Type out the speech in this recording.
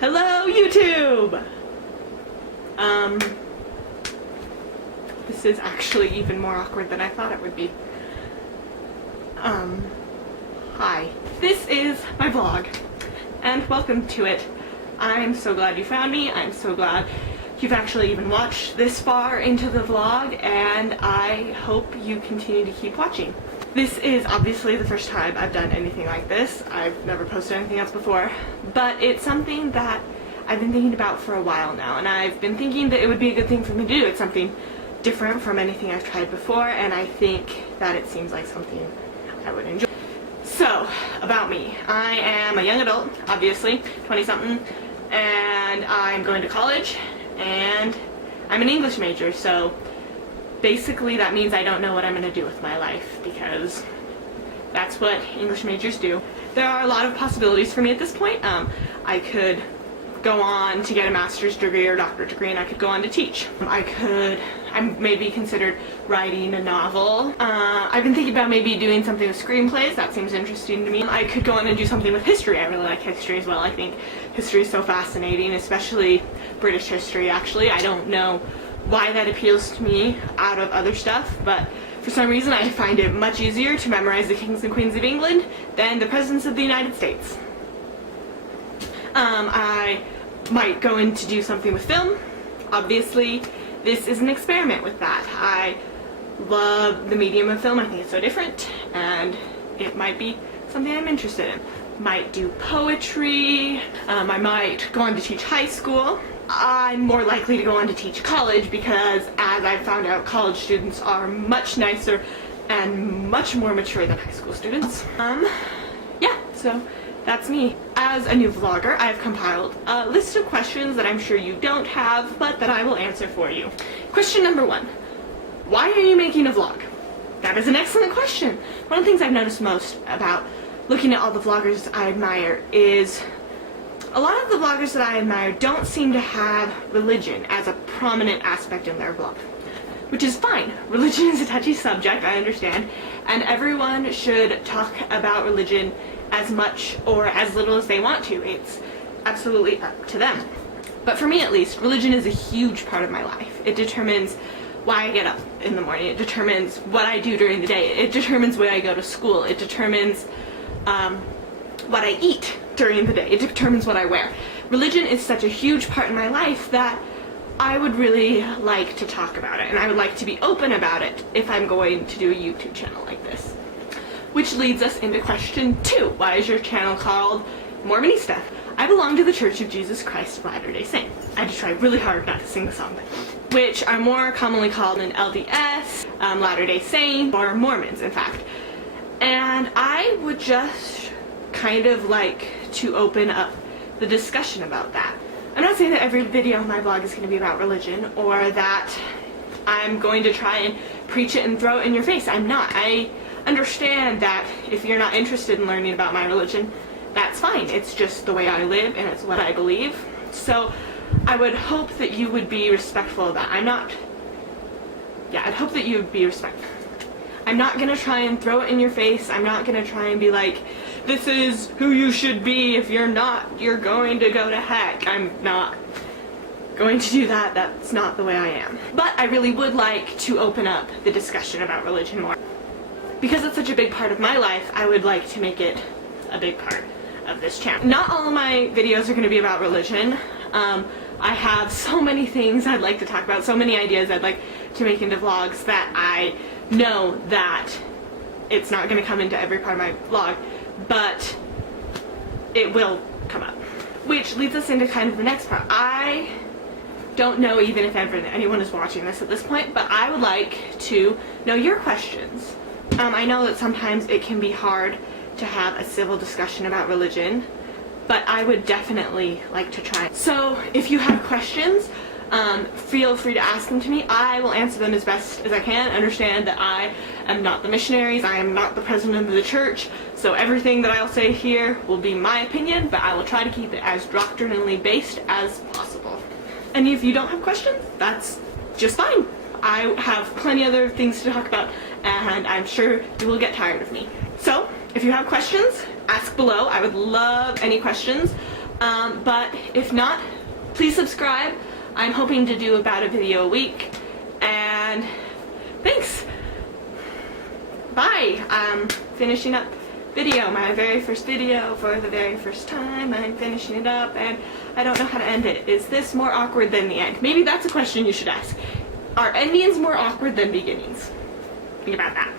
Hello, YouTube! This is actually even more awkward than I thought it would be. Hi. This is my vlog, and welcome to it. I'm so glad you found me. I'm so glad you've actually even watched this far into the vlog, and I hope you continue to keep watching. This is obviously the first time I've done anything like this. I've never posted anything else before, but it's something that I've been thinking about for a while now, and I've been thinking that it would be a good thing for me to do. It's something different from anything I've tried before, and I think that it seems like something I would enjoy. So, about me. I am a young adult, obviously, 20-something, and I'm going to college, and I'm an English major, so basically that means I don't know what I'm going to do with my life, because that's what English majors do. There are a lot of possibilities for me at this point. I could go on to get a master's degree or doctorate degree, and I could go on to teach. I'm maybe considered writing a novel. I've been thinking about maybe doing something with screenplays. That seems interesting to me. I could go on and do something with history. I really like history as well. I think history is so fascinating, especially British history, actually. I don't know why that appeals to me out of other stuff, but for some reason I find it much easier to memorize the kings and queens of England than the presidents of the United States. I might go in to do something with film. Obviously, this is an experiment with that. I love the medium of film. I think it's so different, and it might be something I'm interested in. Might do poetry. I might go on to teach high school. I'm more likely to go on to teach college because, as I've found out, college students are much nicer and much more mature than high school students. Yeah, so that's me. As a new vlogger, I've compiled a list of questions that I'm sure you don't have, but that I will answer for you. Question number 1. Why are you making a vlog? That is an excellent question. One of the things I've noticed most about looking at all the vloggers I admire is a lot of the vloggers that I admire don't seem to have religion as a prominent aspect in their vlog, which is fine. Religion is a touchy subject, I understand, and everyone should talk about religion as much or as little as they want to. It's absolutely up to them. But for me, at least, religion is a huge part of my life. It determines why I get up in the morning. It determines what I do during the day. It determines where I go to school. It determines what I eat during the day. It determines what I wear. Religion is such a huge part in my life that I would really like to talk about it, and I would like to be open about it if I'm going to do a YouTube channel like this. Which leads us into question 2. Why is your channel called Mormonista? I belong to the Church of Jesus Christ of Latter-day Saints. I had to try really hard not to sing the song, which are more commonly called an LDS, Latter-day Saint, or Mormons, in fact. And I would just kind of like to open up the discussion about that. I'm not saying that every video on my blog is going to be about religion, or that I'm going to try and preach it and throw it in your face. I'm not. I understand that if you're not interested in learning about my religion, that's fine. It's just the way I live, and it's what I believe. So I would hope that you would be respectful of that. I'd hope that you would be respectful. I'm not going to try and throw it in your face. I'm not going to try and be like, this is who you should be. If you're not, you're going to go to heck. I'm not going to do that. That's not the way I am. But I really would like to open up the discussion about religion more. Because it's such a big part of my life, I would like to make it a big part of this channel. Not all of my videos are going to be about religion. I have so many things I'd like to talk about, so many ideas I'd like to make into vlogs that I know that it's not going to come into every part of my vlog, but it will come up. Which leads us into kind of the next part. I don't know even if anyone is watching this at this point, but I would like to know your questions. I know that sometimes it can be hard to have a civil discussion about religion, but I would definitely like to try. So if you have questions, feel free to ask them to me. I will answer them as best as I can. Understand that I am not the missionaries, I am not the president of the church, so everything that I'll say here will be my opinion, but I will try to keep it as doctrinally based as possible. And if you don't have questions, that's just fine. I have plenty other things to talk about, and I'm sure you will get tired of me. So if you have questions, ask below. I would love any questions. But if not, please subscribe. I'm hoping to do about a video a week. And thanks. Bye. I'm finishing up video, my very first video for the very first time. I'm finishing it up and I don't know how to end it. Is this more awkward than the end? Maybe that's a question you should ask. Are endings more awkward than beginnings? Think about that.